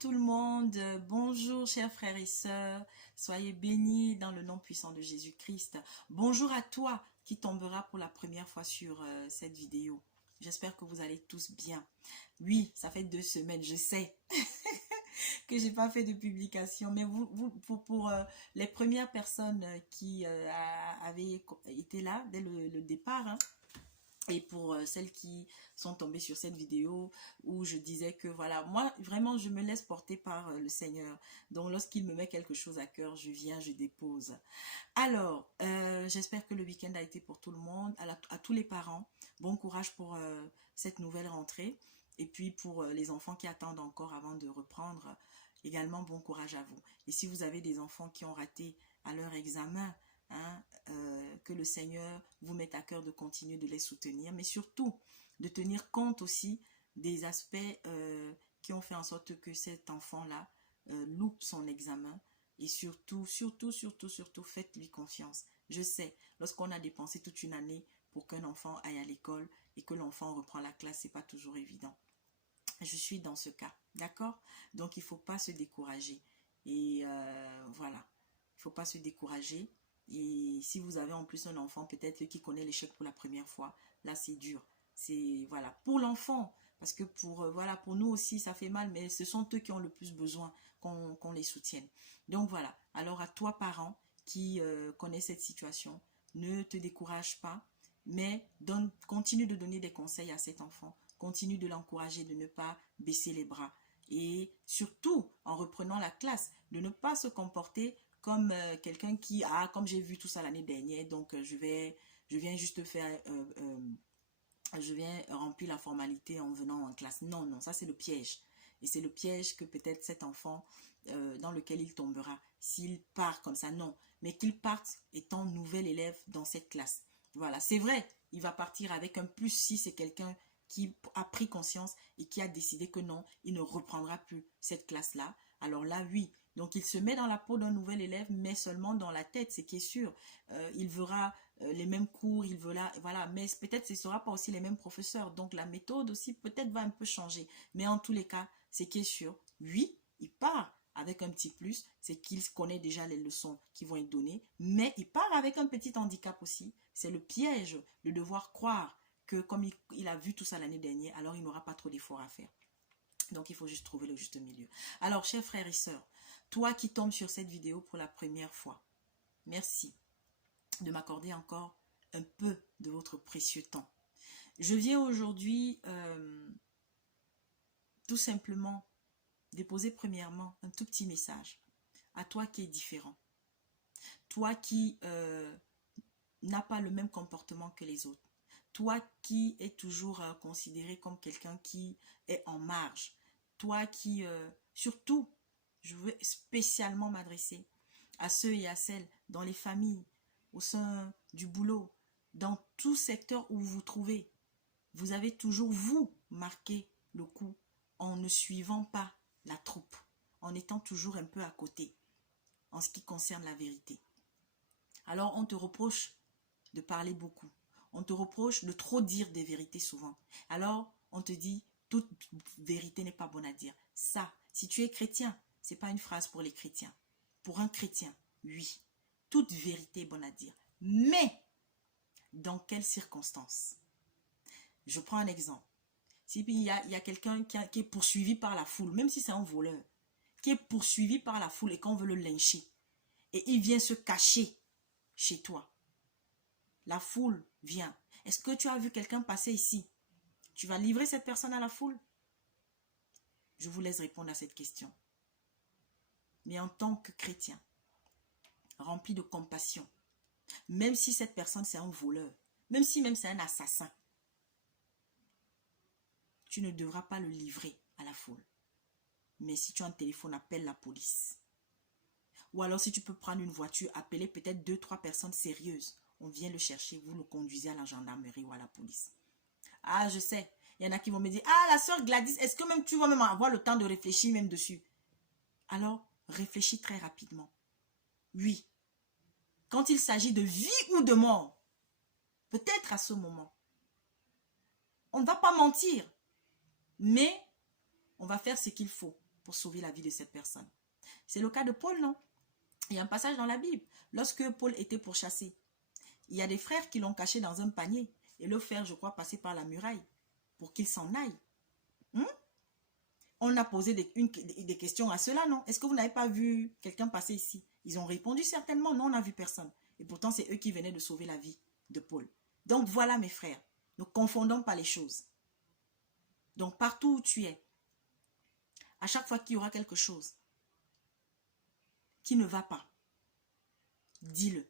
tout le monde, bonjour chers frères et sœurs, soyez bénis dans le nom puissant de Jésus-Christ. Bonjour à toi qui tombera pour la première fois sur cette vidéo. J'espère que vous allez tous bien. Oui, ça fait 2 semaines, je sais que j'ai pas fait de publication, mais pour les premières personnes qui avaient été là dès le départ, hein, et pour celles qui sont tombées sur cette vidéo où je disais que voilà, moi vraiment je me laisse porter par le Seigneur. Donc lorsqu'il me met quelque chose à cœur, je viens, je dépose. Alors, j'espère que le week-end a été pour tout le monde, à tous les parents. Bon courage pour cette nouvelle rentrée. Et puis pour les enfants qui attendent encore avant de reprendre, également bon courage à vous. Et si vous avez des enfants qui ont raté à leur examen, hein, que le Seigneur vous mette à cœur de continuer de les soutenir, mais surtout de tenir compte aussi des aspects qui ont fait en sorte que cet enfant-là loupe son examen. Et surtout, faites-lui confiance. Je sais, lorsqu'on a dépensé toute une année pour qu'un enfant aille à l'école et que l'enfant reprend la classe, c'est pas toujours évident. Je suis dans ce cas, d'accord? Donc, il ne faut pas se décourager. Et voilà, il ne faut pas se décourager. Et si vous avez en plus un enfant, peut-être qui connaît l'échec pour la première fois, là, c'est dur. C'est, voilà, pour l'enfant, parce que voilà, pour nous aussi, ça fait mal, mais ce sont eux qui ont le plus besoin qu'on les soutienne. Donc, voilà. Alors, à toi, parent, qui connais cette situation, ne te décourage pas, mais continue de donner des conseils à cet enfant. Continue de l'encourager de ne pas baisser les bras. Et surtout, en reprenant la classe, de ne pas se comporter comme quelqu'un qui a, comme j'ai vu tout ça l'année dernière, donc je viens juste faire, je viens remplir la formalité en venant en classe. Non, non, ça c'est le piège. Et c'est le piège que peut-être cet enfant, dans lequel il tombera, s'il part comme ça, non. Mais qu'il parte étant nouvel élève dans cette classe. Voilà, c'est vrai, il va partir avec un plus si c'est quelqu'un qui a pris conscience et qui a décidé que non, il ne reprendra plus cette classe-là. Alors là, oui. Donc, il se met dans la peau d'un nouvel élève, mais seulement dans la tête, c'est qui est sûr. Il verra les mêmes cours, il verra, voilà, mais peut-être ce ne sera pas aussi les mêmes professeurs. Donc, la méthode aussi peut-être va un peu changer. Mais en tous les cas, c'est qui est sûr. Oui, il part avec un petit plus, c'est qu'il connaît déjà les leçons qui vont être données, mais il part avec un petit handicap aussi. C'est le piège de devoir croire que comme il a vu tout ça l'année dernière, alors il n'aura pas trop d'efforts à faire. Donc, il faut juste trouver le juste milieu. Alors, chers frères et sœurs, toi qui tombes sur cette vidéo pour la première fois, merci de m'accorder encore un peu de votre précieux temps. Je viens aujourd'hui tout simplement déposer premièrement un tout petit message à toi qui es différent. Toi qui n'as pas le même comportement que les autres. Toi qui es toujours considéré comme quelqu'un qui est en marge. Toi qui, surtout, je veux spécialement m'adresser à ceux et à celles dans les familles, au sein du boulot, dans tout secteur où vous vous trouvez. Vous avez toujours, vous, marqué le coup en ne suivant pas la troupe, en étant toujours un peu à côté en ce qui concerne la vérité. Alors, on te reproche de parler beaucoup. On te reproche de trop dire des vérités souvent. Alors, on te dit, toute vérité n'est pas bonne à dire. Ça, si tu es chrétien, ce n'est pas une phrase pour les chrétiens. Pour un chrétien, oui, toute vérité est bonne à dire. Mais, dans quelles circonstances? Je prends un exemple. Si il y a quelqu'un qui est poursuivi par la foule, même si c'est un voleur, qui est poursuivi par la foule et qu'on veut le lyncher, et il vient se cacher chez toi. La foule vient. Est-ce que tu as vu quelqu'un passer ici? Tu vas livrer cette personne à la foule? Je vous laisse répondre à cette question. Mais en tant que chrétien, rempli de compassion, même si cette personne c'est un voleur, même si c'est un assassin, tu ne devras pas le livrer à la foule. Mais si tu as un téléphone, appelle la police. Ou alors si tu peux prendre une voiture, appeler peut-être 2-3 personnes sérieuses. On vient le chercher, vous le conduisez à la gendarmerie ou à la police. Ah, je sais, il y en a qui vont me dire, ah, la sœur Gladys, est-ce que même tu vas même avoir le temps de réfléchir même dessus? Alors, réfléchis très rapidement. Oui, quand il s'agit de vie ou de mort, peut-être à ce moment, on ne va pas mentir, mais on va faire ce qu'il faut pour sauver la vie de cette personne. C'est le cas de Paul, non? Il y a un passage dans la Bible. Lorsque Paul était pourchassé, il y a des frères qui l'ont caché dans un panier et le frère, je crois, passé par la muraille pour qu'il s'en aille. On a posé des questions à cela, non? Est-ce que vous n'avez pas vu quelqu'un passer ici? Ils ont répondu certainement, non, on n'a vu personne. Et pourtant, c'est eux qui venaient de sauver la vie de Paul. Donc voilà, mes frères, ne confondons pas les choses. Donc partout où tu es, à chaque fois qu'il y aura quelque chose qui ne va pas, dis-le.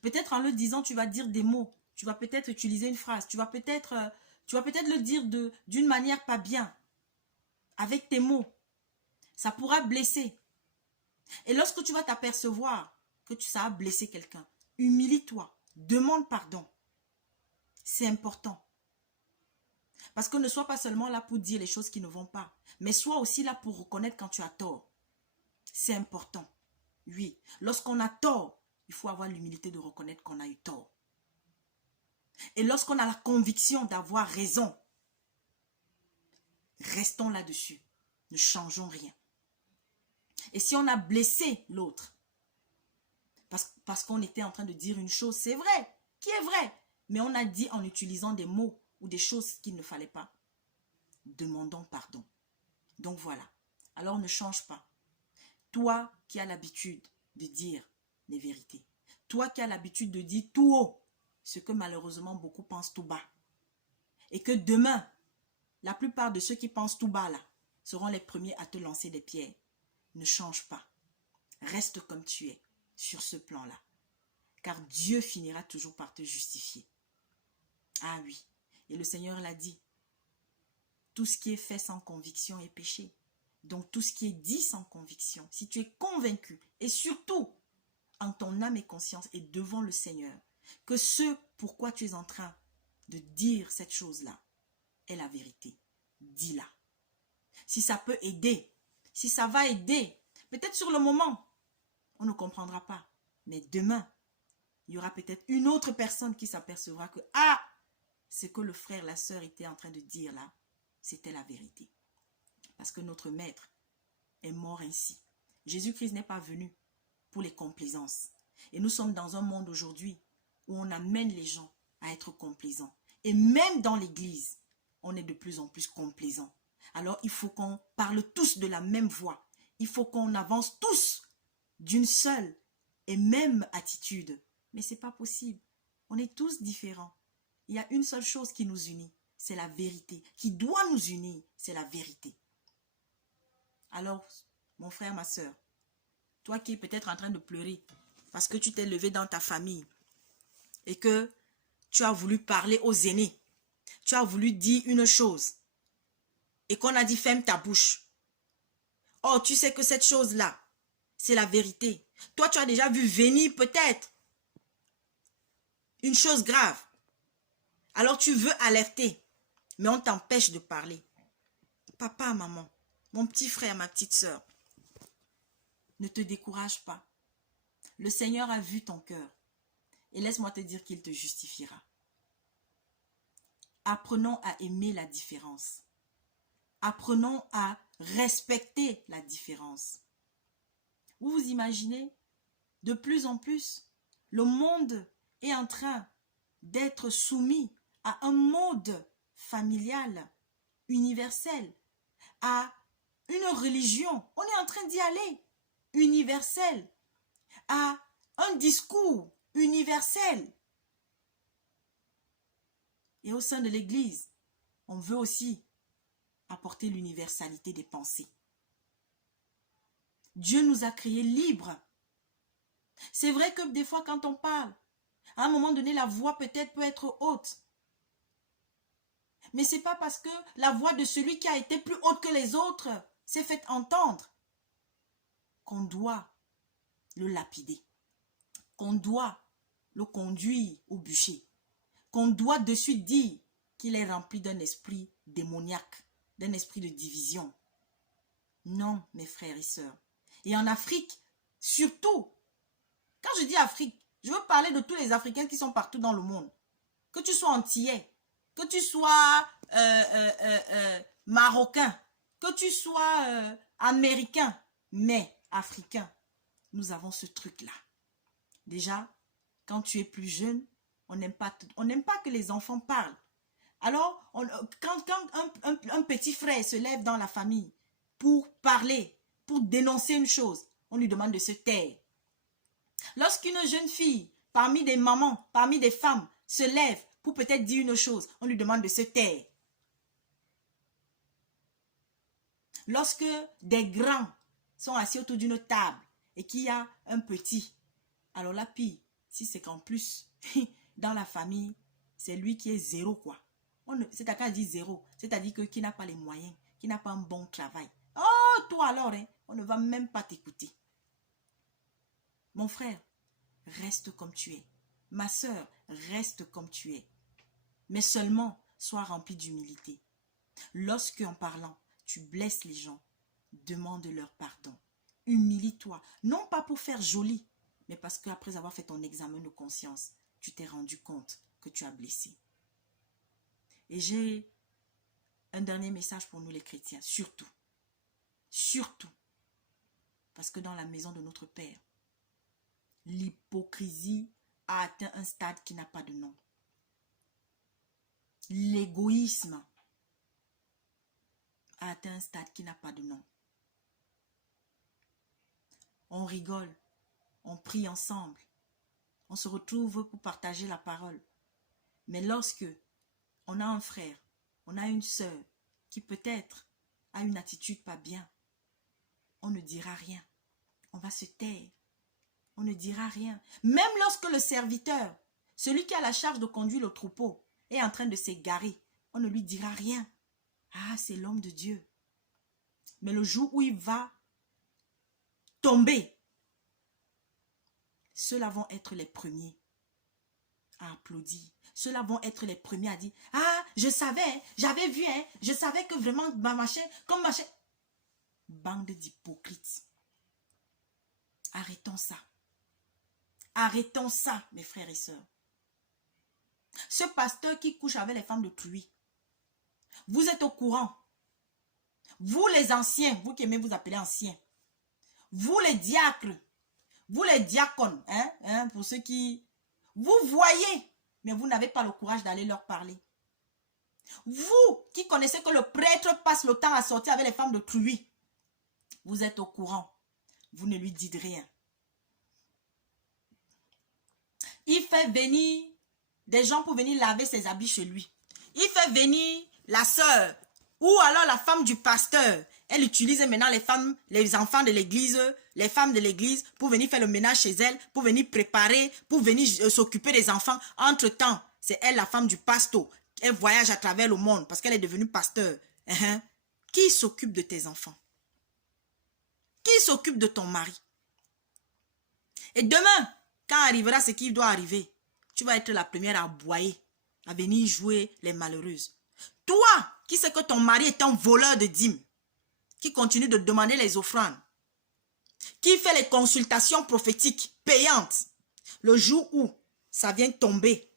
Peut-être en le disant, tu vas dire des mots, tu vas peut-être utiliser une phrase, tu vas peut-être le dire d'une manière pas bien, avec tes mots. Ça pourra blesser. Et lorsque tu vas t'apercevoir que ça a blessé quelqu'un, humilie-toi, demande pardon. C'est important. Parce que ne sois pas seulement là pour dire les choses qui ne vont pas, mais sois aussi là pour reconnaître quand tu as tort. C'est important. Oui, lorsqu'on a tort, il faut avoir l'humilité de reconnaître qu'on a eu tort. Et lorsqu'on a la conviction d'avoir raison, restons là-dessus. Ne changeons rien. Et si on a blessé l'autre, parce qu'on était en train de dire une chose, c'est vrai, qui est vrai, mais on a dit en utilisant des mots ou des choses qu'il ne fallait pas, demandons pardon. Donc voilà. Alors ne change pas. Toi qui as l'habitude de dire les vérités, toi qui as l'habitude de dire tout haut ce que malheureusement beaucoup pensent tout bas, et que demain, la plupart de ceux qui pensent tout bas là seront les premiers à te lancer des pierres. Ne change pas. Reste comme tu es sur ce plan-là. Car Dieu finira toujours par te justifier. Ah oui. Et le Seigneur l'a dit. Tout ce qui est fait sans conviction est péché. Donc tout ce qui est dit sans conviction, si tu es convaincu, et surtout en ton âme et conscience et devant le Seigneur, que ce pourquoi tu es en train de dire cette chose-là est la vérité, dis-la. Si ça peut aider, si ça va aider, peut-être sur le moment, on ne comprendra pas. Mais demain, il y aura peut-être une autre personne qui s'apercevra que, ah, ce que le frère, la sœur était en train de dire là, c'était la vérité. Parce que notre maître est mort ainsi. Jésus-Christ n'est pas venu pour les complaisances. Et nous sommes dans un monde aujourd'hui où on amène les gens à être complaisants. Et même dans l'église, on est de plus en plus complaisants. Alors il faut qu'on parle tous de la même voix. Il faut qu'on avance tous d'une seule et même attitude. Mais ce n'est pas possible. On est tous différents. Il y a une seule chose qui nous unit, c'est la vérité. Qui doit nous unir, c'est la vérité. Alors, mon frère, ma soeur, toi qui es peut-être en train de pleurer parce que tu t'es levé dans ta famille et que tu as voulu parler aux aînés, tu as voulu dire une chose et qu'on a dit ferme ta bouche. Oh, tu sais que cette chose-là, c'est la vérité. Toi, tu as déjà vu venir peut-être une chose grave. Alors tu veux alerter, mais on t'empêche de parler. Papa, maman, mon petit frère, ma petite soeur, ne te décourage pas. Le Seigneur a vu ton cœur et laisse-moi te dire qu'il te justifiera. Apprenons à aimer la différence. Apprenons à respecter la différence. Vous vous imaginez, de plus en plus, le monde est en train d'être soumis à un mode familial, universel, à une religion. On est en train d'y aller, universel, à un discours universel. Et au sein de l'Église, on veut aussi apporter l'universalité des pensées. Dieu nous a créés libres. C'est vrai que des fois quand on parle, à un moment donné, la voix peut-être peut être haute. Mais ce n'est pas parce que la voix de celui qui a été plus haute que les autres s'est fait entendre qu'on doit le lapider, qu'on doit le conduire au bûcher, qu'on doit de suite dire qu'il est rempli d'un esprit démoniaque, d'un esprit de division. Non, mes frères et sœurs. Et en Afrique, surtout, quand je dis Afrique, je veux parler de tous les Africains qui sont partout dans le monde. Que tu sois antillais, que tu sois marocain, Que tu sois américain, mais africain, nous avons ce truc-là. Déjà, quand tu es plus jeune, on n'aime pas que les enfants parlent. Alors, quand un petit frère se lève dans la famille pour parler, pour dénoncer une chose, on lui demande de se taire. Lorsqu'une jeune fille, parmi des mamans, parmi des femmes, se lève pour peut-être dire une chose, on lui demande de se taire. Lorsque des grands sont assis autour d'une table et qu'il y a un petit, alors là, pire, si c'est qu'en plus, dans la famille, c'est lui qui est zéro, quoi. C'est-à-dire dit zéro, c'est-à-dire que qui n'a pas les moyens, qui n'a pas un bon travail. Oh, toi alors, hein, on ne va même pas t'écouter. Mon frère, reste comme tu es. Ma soeur, reste comme tu es. Mais seulement, sois rempli d'humilité. Lorsque, en parlant, tu blesses les gens, demande-leur pardon. Humilie-toi, non pas pour faire joli, mais parce qu'après avoir fait ton examen de conscience, tu t'es rendu compte que tu as blessé. Et j'ai un dernier message pour nous les chrétiens, surtout, parce que dans la maison de notre Père, l'hypocrisie a atteint un stade qui n'a pas de nom. L'égoïsme a atteint un stade qui n'a pas de nom. On rigole, on prie ensemble, on se retrouve pour partager la parole. Mais lorsque on a un frère, on a une sœur qui peut-être a une attitude pas bien, on ne dira rien. On va se taire. On ne dira rien. Même lorsque le serviteur, celui qui a la charge de conduire le troupeau, est en train de s'égarer, on ne lui dira rien. Ah, c'est l'homme de Dieu. Mais le jour où il va tomber, ceux-là vont être les premiers à applaudir. Ceux-là vont être les premiers à dire, ah, je savais, j'avais vu, hein, je savais que vraiment, comme machin. Bande d'hypocrites. Arrêtons ça. Arrêtons ça, mes frères et sœurs. Ce pasteur qui couche avec les femmes de truie, vous êtes au courant. Vous les anciens, vous qui aimez vous appeler anciens, vous les diacres, vous les diacones, pour ceux qui... Vous voyez, mais vous n'avez pas le courage d'aller leur parler. Vous qui connaissez que le prêtre passe le temps à sortir avec les femmes de truie, vous êtes au courant. Vous ne lui dites rien. Il fait venir des gens pour venir laver ses habits chez lui. Il fait venir la sœur ou alors la femme du pasteur. Elle utilise maintenant les enfants de l'église, les femmes de l'église pour venir faire le ménage chez elle, pour venir préparer, pour venir s'occuper des enfants. Entre-temps, c'est elle la femme du pasteur. Elle voyage à travers le monde parce qu'elle est devenue pasteur. Qui s'occupe de tes enfants? Qui s'occupe de ton mari? Et demain, quand arrivera ce qui doit arriver, tu vas être la première à aboyer, à venir jouer les malheureuses. Toi, qui sais que ton mari est un voleur de dîmes, qui continue de demander les offrandes, qui fait les consultations prophétiques payantes, le jour où ça vient tomber,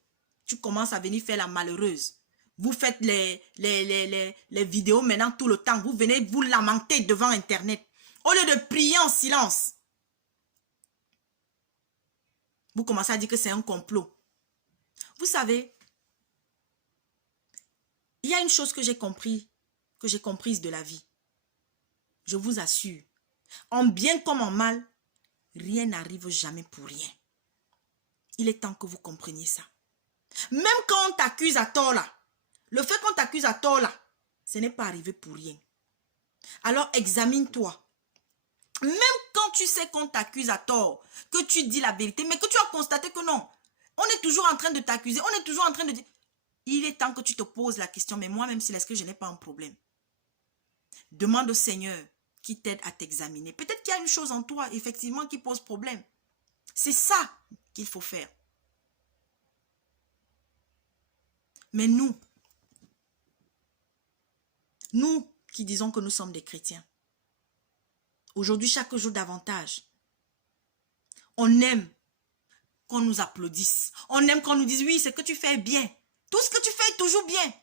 tu commences à venir faire la malheureuse. Vous faites les vidéos maintenant tout le temps. Vous venez vous lamenter devant Internet. Au lieu de prier en silence, vous commencez à dire que c'est un complot. Vous savez, il y a une chose que j'ai comprise de la vie. Je vous assure, en bien comme en mal, rien n'arrive jamais pour rien. Il est temps que vous compreniez ça. Même quand on t'accuse à tort là, le fait qu'on t'accuse à tort là, ce n'est pas arrivé pour rien. Alors examine-toi. Même quand tu sais qu'on t'accuse à tort, que tu dis la vérité, mais que tu as constaté que non, on est toujours en train de t'accuser, on est toujours en train de dire... Il est temps que tu te poses la question, mais moi-même, si est-ce que je n'ai pas un problème? Demande au Seigneur qui t'aide à t'examiner. Peut-être qu'il y a une chose en toi, effectivement, qui pose problème. C'est ça qu'il faut faire. Mais nous qui disons que nous sommes des chrétiens, aujourd'hui, chaque jour davantage, on aime qu'on nous applaudisse. On aime qu'on nous dise, oui, ce que tu fais est bien. Tout ce que tu fais est toujours bien.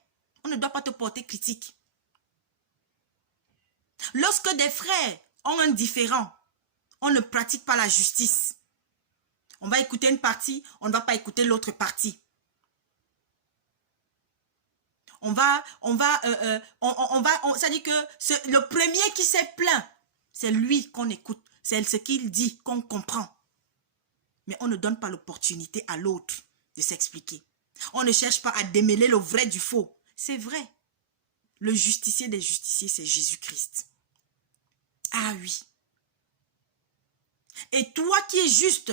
On ne doit pas te porter critique. Lorsque des frères ont un différend, on ne pratique pas la justice. On va écouter une partie, on ne va pas écouter l'autre partie. Ça dit que le premier qui s'est plaint, c'est lui qu'on écoute. C'est ce qu'il dit qu'on comprend. Mais on ne donne pas l'opportunité à l'autre de s'expliquer. On ne cherche pas à démêler le vrai du faux. C'est vrai. Le justicier des justiciers, c'est Jésus-Christ. Ah oui. Et toi qui es juste,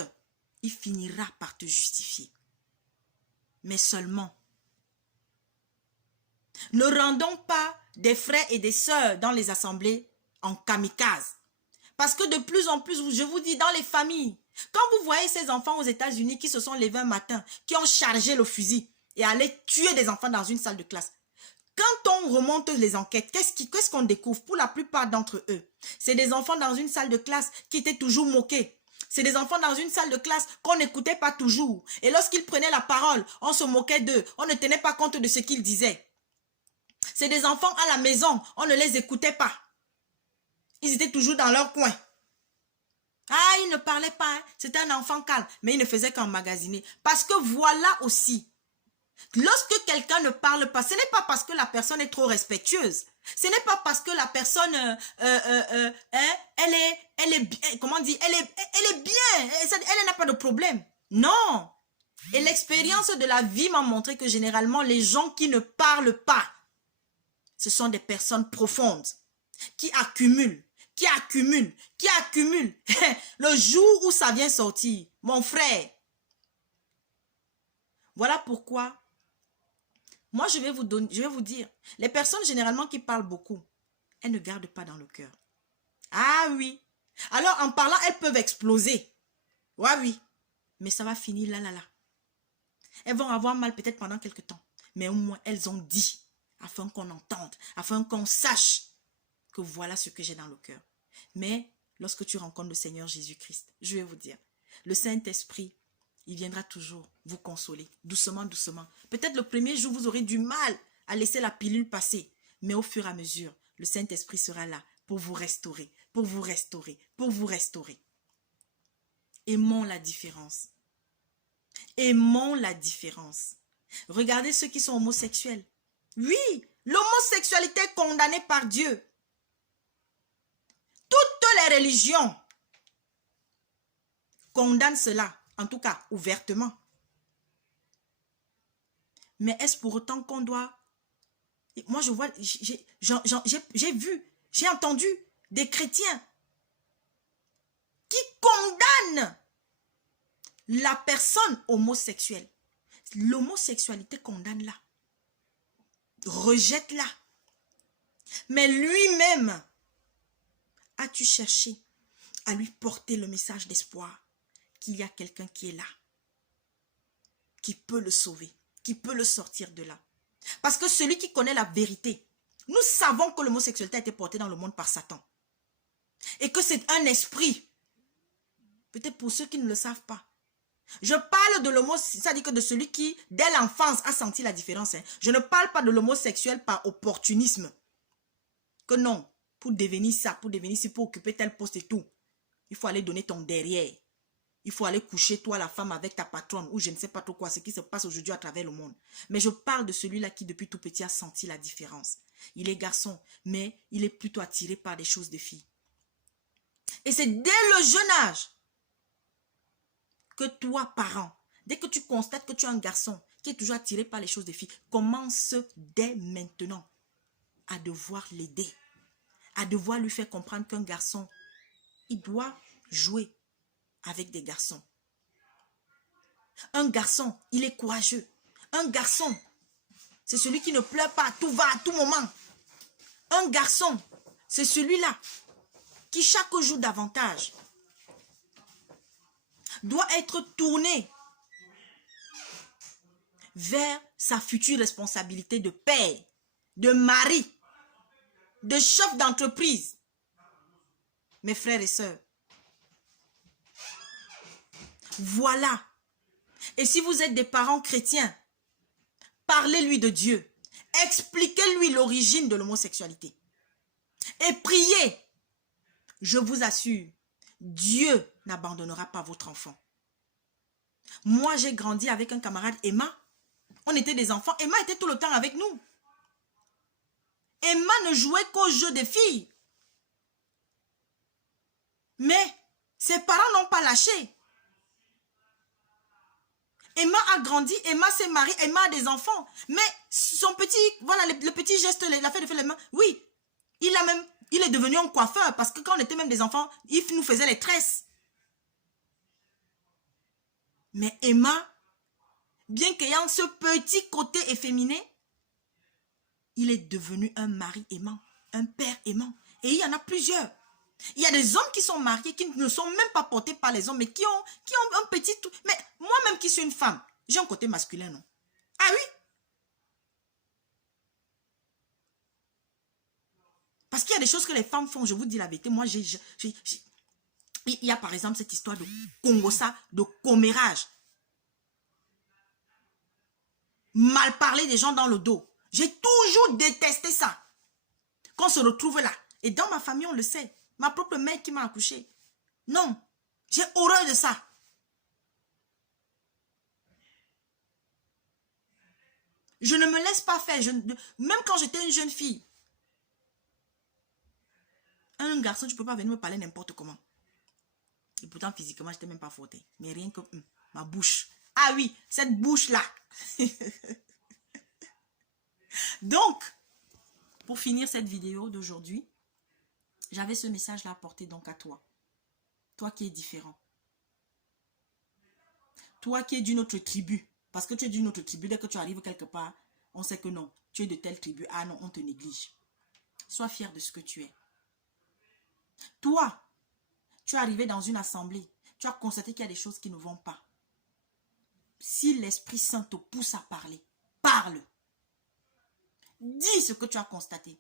il finira par te justifier. Mais seulement, ne rendons pas des frères et des sœurs dans les assemblées en kamikazes. Parce que de plus en plus, je vous dis, dans les familles, quand vous voyez ces enfants aux États-Unis qui se sont levés un matin, qui ont chargé le fusil et allaient tuer des enfants dans une salle de classe, quand on remonte les enquêtes, qu'est-ce qu'on découvre? Pour la plupart d'entre eux, c'est des enfants dans une salle de classe qui étaient toujours moqués. C'est des enfants dans une salle de classe qu'on n'écoutait pas toujours. Et lorsqu'ils prenaient la parole, on se moquait d'eux. On ne tenait pas compte de ce qu'ils disaient. C'est des enfants à la maison, on ne les écoutait pas. Ils étaient toujours dans leur coin. Ah, ils ne parlaient pas, hein. C'était un enfant calme, mais il ne faisait qu'emmagasiner. Parce que voilà aussi, lorsque quelqu'un ne parle pas, ce n'est pas parce que la personne est trop respectueuse. Ce n'est pas parce que la personne, elle est bien, comment on dit, elle est bien, elle n'a pas de problème. Non. Et l'expérience de la vie m'a montré que généralement, les gens qui ne parlent pas, ce sont des personnes profondes, qui accumulent. Le jour où ça vient sortir, mon frère. Voilà pourquoi, moi je vais vous dire, les personnes généralement qui parlent beaucoup, elles ne gardent pas dans le cœur. Ah oui. Alors en parlant, elles peuvent exploser. Ouais, oui. Mais ça va finir là. Elles vont avoir mal peut-être pendant quelques temps. Mais au moins, elles ont dit, afin qu'on entende, afin qu'on sache que voilà ce que j'ai dans le cœur. Mais lorsque tu rencontres le Seigneur Jésus-Christ, je vais vous dire, le Saint-Esprit, il viendra toujours vous consoler, doucement. Peut-être le premier jour, vous aurez du mal à laisser la pilule passer. Mais au fur et à mesure, le Saint-Esprit sera là pour vous restaurer, pour vous restaurer. Aimons la différence. Aimons la différence. Regardez ceux qui sont homosexuels. Oui, l'homosexualité est condamnée par Dieu. Toutes les religions condamnent cela, en tout cas ouvertement. Mais est-ce pour autant qu'on doit... Moi je vois, j'ai vu, j'ai entendu des chrétiens qui condamnent la personne homosexuelle. L'homosexualité condamne-la. Rejette-la. Mais lui-même, as-tu cherché à lui porter le message d'espoir qu'il y a quelqu'un qui est là, qui peut le sauver, qui peut le sortir de là? Parce que celui qui connaît la vérité, nous savons que l'homosexualité a été portée dans le monde par Satan. Et que c'est un esprit. Peut-être pour ceux qui ne le savent pas. Je parle de l'homosexuel, c'est-à-dire que de celui qui, dès l'enfance, a senti la différence. Hein. Je ne parle pas de l'homosexuel par opportunisme. Que non, pour devenir ça, pour devenir ci, pour occuper tel poste et tout, il faut aller donner ton derrière. Il faut aller coucher, toi, la femme, avec ta patronne, ou je ne sais pas trop quoi, ce qui se passe aujourd'hui à travers le monde. Mais je parle de celui-là qui, depuis tout petit, a senti la différence. Il est garçon, mais il est plutôt attiré par des choses de filles. Et c'est dès le jeune âge que toi, parent, dès que tu constates que tu es un garçon qui est toujours attiré par les choses des filles, commence dès maintenant à devoir l'aider, à devoir lui faire comprendre qu'un garçon, il doit jouer avec des garçons. Un garçon, il est courageux. Un garçon, c'est celui qui ne pleure pas, tout va à tout moment. Un garçon, c'est celui-là qui chaque jour davantage doit être tourné vers sa future responsabilité de père, de mari, de chef d'entreprise. Mes frères et sœurs, voilà. Et si vous êtes des parents chrétiens, parlez-lui de Dieu. Expliquez-lui l'origine de l'homosexualité. Et priez. Je vous assure, Dieu n'abandonnera pas votre enfant. Moi, j'ai grandi avec un camarade, Emma. On était des enfants. Emma était tout le temps avec nous. Emma ne jouait qu'aux jeux des filles. Mais ses parents n'ont pas lâché. Emma a grandi, Emma s'est mariée, Emma a des enfants. Mais son petit, voilà, le petit geste, il a fait de faire les mains. Oui, il est devenu un coiffeur parce que quand on était même des enfants, il nous faisait les tresses. Mais Emma, bien qu'ayant ce petit côté efféminé, il est devenu un mari aimant, un père aimant. Et il y en a plusieurs. Il y a des hommes qui sont mariés, qui ne sont même pas portés par les hommes, mais qui ont un petit... Mais moi-même qui suis une femme, j'ai un côté masculin, non? Ah oui? Parce qu'il y a des choses que les femmes font, je vous dis la vérité. Moi, il y a par exemple cette histoire de congossa, de commérage. Mal parler des gens dans le dos. J'ai toujours détesté ça. Qu'on se retrouve là. Et dans ma famille, on le sait. Ma propre mère qui m'a accouchée. Non, j'ai horreur de ça. Je ne me laisse pas faire. Même quand j'étais une jeune fille, un garçon, tu ne peux pas venir me parler n'importe comment. Et pourtant, physiquement, je n'étais même pas forte. Mais rien que ma bouche. Ah oui, cette bouche-là. Donc, pour finir cette vidéo d'aujourd'hui, j'avais ce message-là à porter donc à toi. Toi qui es différent. Toi qui es d'une autre tribu. Parce que tu es d'une autre tribu, dès que tu arrives quelque part, on sait que non, tu es de telle tribu. Ah non, on te néglige. Sois fier de ce que tu es. Toi, tu es arrivé dans une assemblée. Tu as constaté qu'il y a des choses qui ne vont pas. Si l'Esprit Saint te pousse à parler, parle. Dis ce que tu as constaté.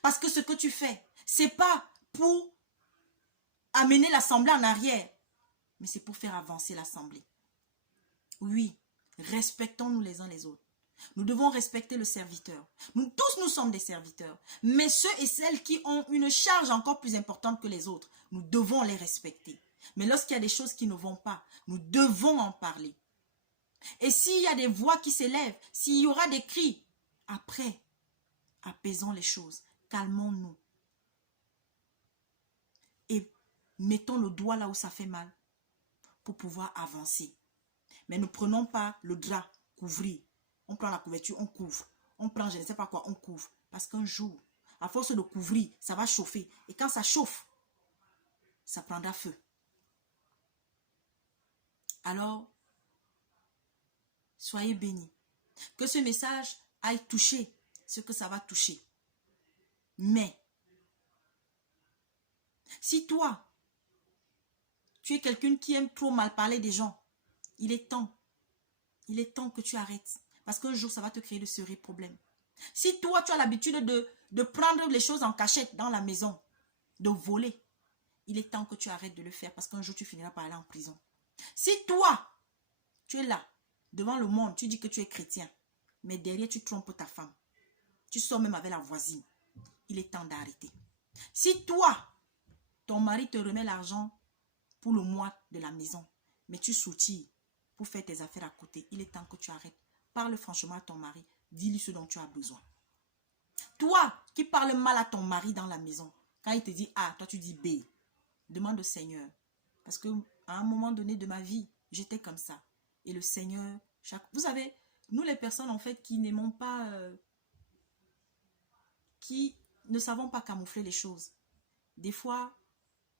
Parce que ce que tu fais, ce n'est pas pour amener l'assemblée en arrière, mais c'est pour faire avancer l'assemblée. Oui, respectons-nous les uns les autres. Nous devons respecter le serviteur. Nous tous, nous sommes des serviteurs. Mais ceux et celles qui ont une charge encore plus importante que les autres, nous devons les respecter. Mais lorsqu'il y a des choses qui ne vont pas, nous devons en parler. Et s'il y a des voix qui s'élèvent, s'il y aura des cris, après, apaisons les choses, calmons-nous. Et mettons le doigt là où ça fait mal pour pouvoir avancer. Mais ne prenons pas le drap, couvrir. On prend la couverture, on couvre. On prend je ne sais pas quoi, on couvre. Parce qu'un jour, à force de couvrir, ça va chauffer. Et quand ça chauffe, ça prendra feu. Alors, soyez bénis. Que ce message aille toucher ce que ça va toucher. Mais, si toi, tu es quelqu'un qui aime trop mal parler des gens, il est temps que tu arrêtes. Parce qu'un jour, ça va te créer de sérieux problèmes. Si toi, tu as l'habitude de prendre les choses en cachette dans la maison, de voler, il est temps que tu arrêtes de le faire parce qu'un jour, tu finiras par aller en prison. Si toi, tu es là, devant le monde, tu dis que tu es chrétien, mais derrière, tu trompes ta femme. Tu sors même avec la voisine. Il est temps d'arrêter. Si toi, ton mari te remet l'argent pour le mois de la maison, mais tu soutires pour faire tes affaires à côté, il est temps que tu arrêtes. Parle franchement à ton mari. Dis-lui ce dont tu as besoin. Toi qui parles mal à ton mari dans la maison, quand il te dit A, toi tu dis B, demande au Seigneur. Parce que à un moment donné de ma vie, j'étais comme ça. Et le Seigneur, vous savez, nous les personnes en fait qui n'aimons pas, qui ne savons pas camoufler les choses. Des fois,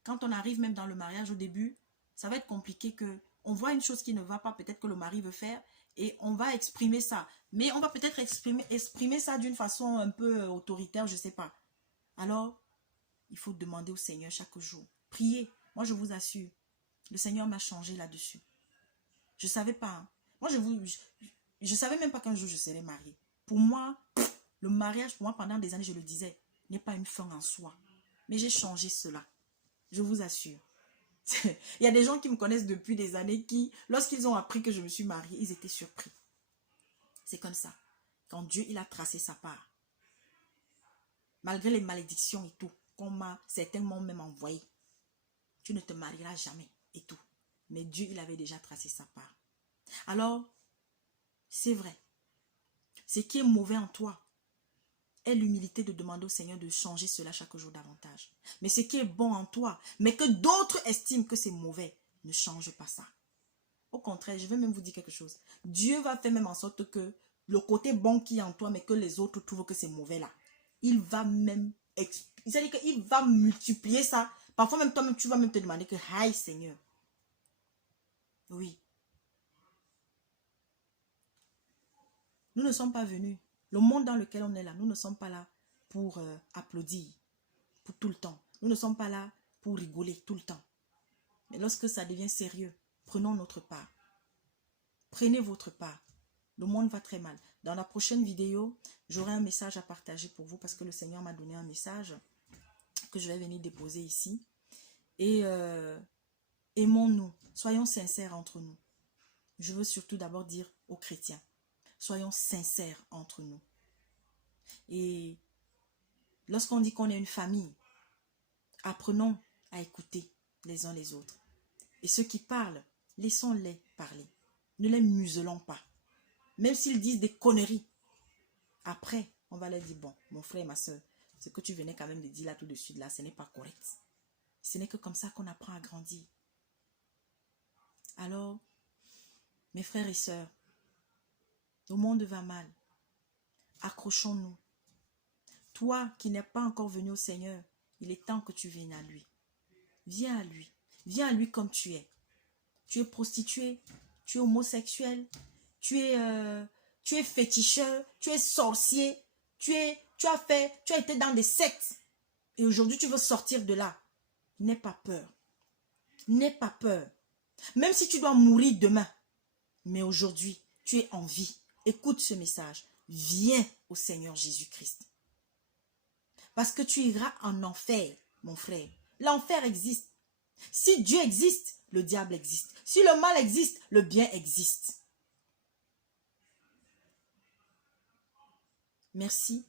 quand on arrive même dans le mariage au début, ça va être compliqué que on voit une chose qui ne va pas, peut-être que le mari veut faire, et on va exprimer ça. Mais on va peut-être exprimer ça d'une façon un peu autoritaire, je ne sais pas. Alors, il faut demander au Seigneur chaque jour. Prier. Moi, je vous assure, le Seigneur m'a changé là-dessus. Je ne savais pas. Hein. Moi, je savais même pas qu'un jour je serais mariée. Pour moi, le mariage, pour moi, pendant des années, je le disais, n'est pas une fin en soi. Mais j'ai changé cela. Je vous assure. Il y a des gens qui me connaissent depuis des années qui, lorsqu'ils ont appris que je me suis mariée, ils étaient surpris. C'est comme ça. Quand Dieu, il a tracé sa part. Malgré les malédictions et tout, qu'on m'a certainement même envoyé. Tu ne te marieras jamais et tout. Mais Dieu, il avait déjà tracé sa part. Alors, c'est vrai. Ce qui est mauvais en toi est l'humilité de demander au Seigneur de changer cela chaque jour davantage. Mais ce qui est bon en toi, mais que d'autres estiment que c'est mauvais, ne change pas ça. Au contraire, je vais même vous dire quelque chose. Dieu va faire même en sorte que le côté bon qui est en toi, mais que les autres trouvent que c'est mauvais là, il va même, c'est-à-dire qu'il va multiplier ça. Parfois même toi-même, tu vas même te demander que, aïe Seigneur. Oui. Nous ne sommes pas venus. Le monde dans lequel on est là, nous ne sommes pas là pour applaudir pour tout le temps. Nous ne sommes pas là pour rigoler tout le temps. Mais lorsque ça devient sérieux, prenons notre part. Prenez votre part. Le monde va très mal. Dans la prochaine vidéo, j'aurai un message à partager pour vous parce que le Seigneur m'a donné un message que je vais venir déposer ici. Et aimons-nous. Soyons sincères entre nous. Je veux surtout d'abord dire aux chrétiens, soyons sincères entre nous. Et lorsqu'on dit qu'on est une famille, apprenons à écouter les uns les autres. Et ceux qui parlent, laissons-les parler. Ne les muselons pas. Même s'ils disent des conneries. Après, on va leur dire, bon, mon frère et ma soeur, ce que tu venais quand même de dire là tout de suite, là, ce n'est pas correct. Ce n'est que comme ça qu'on apprend à grandir. Alors, mes frères et sœurs, le monde va mal. Accrochons-nous. Toi qui n'es pas encore venu au Seigneur, il est temps que tu viennes à lui. Viens à lui. Viens à lui comme tu es. Tu es prostituée, tu es homosexuel, tu es féticheur, tu es sorcier, tu as été dans des sectes. Et aujourd'hui, tu veux sortir de là. N'aie pas peur. N'aie pas peur. Même si tu dois mourir demain. Mais aujourd'hui, tu es en vie. Écoute ce message. Viens au Seigneur Jésus-Christ. Parce que tu iras en enfer, mon frère. L'enfer existe. Si Dieu existe, le diable existe. Si le mal existe, le bien existe. Merci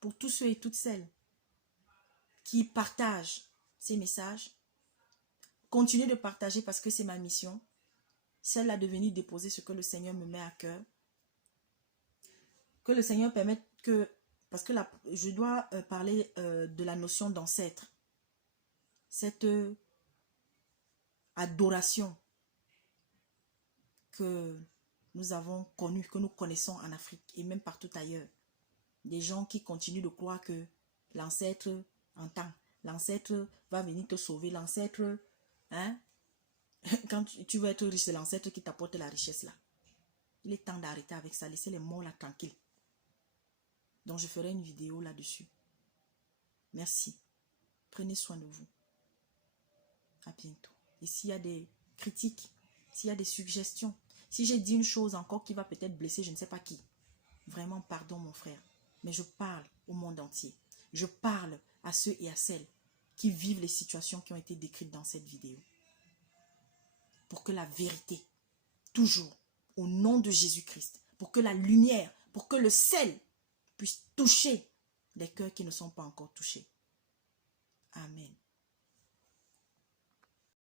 pour tous ceux et toutes celles qui partagent ces messages. Continuez de partager parce que c'est ma mission. Celle-là de venir déposer ce que le Seigneur me met à cœur. Que le Seigneur permette que... Parce que là, je dois parler de la notion d'ancêtre. Cette adoration que nous avons connue, que nous connaissons en Afrique et même partout ailleurs. Des gens qui continuent de croire que l'ancêtre entend. L'ancêtre va venir te sauver. L'ancêtre, hein? Quand tu veux être riche, c'est l'ancêtre qui t'apporte la richesse là. Il est temps d'arrêter avec ça. Laissez les morts là tranquilles. Donc je ferai une vidéo là-dessus. Merci. Prenez soin de vous. À bientôt. Et s'il y a des critiques, s'il y a des suggestions, si j'ai dit une chose encore qui va peut-être blesser je ne sais pas qui, vraiment pardon mon frère. Mais je parle au monde entier. Je parle à ceux et à celles qui vivent les situations qui ont été décrites dans cette vidéo. Pour que la vérité, toujours, au nom de Jésus-Christ, pour que la lumière, pour que le sel puisse toucher les cœurs qui ne sont pas encore touchés. Amen.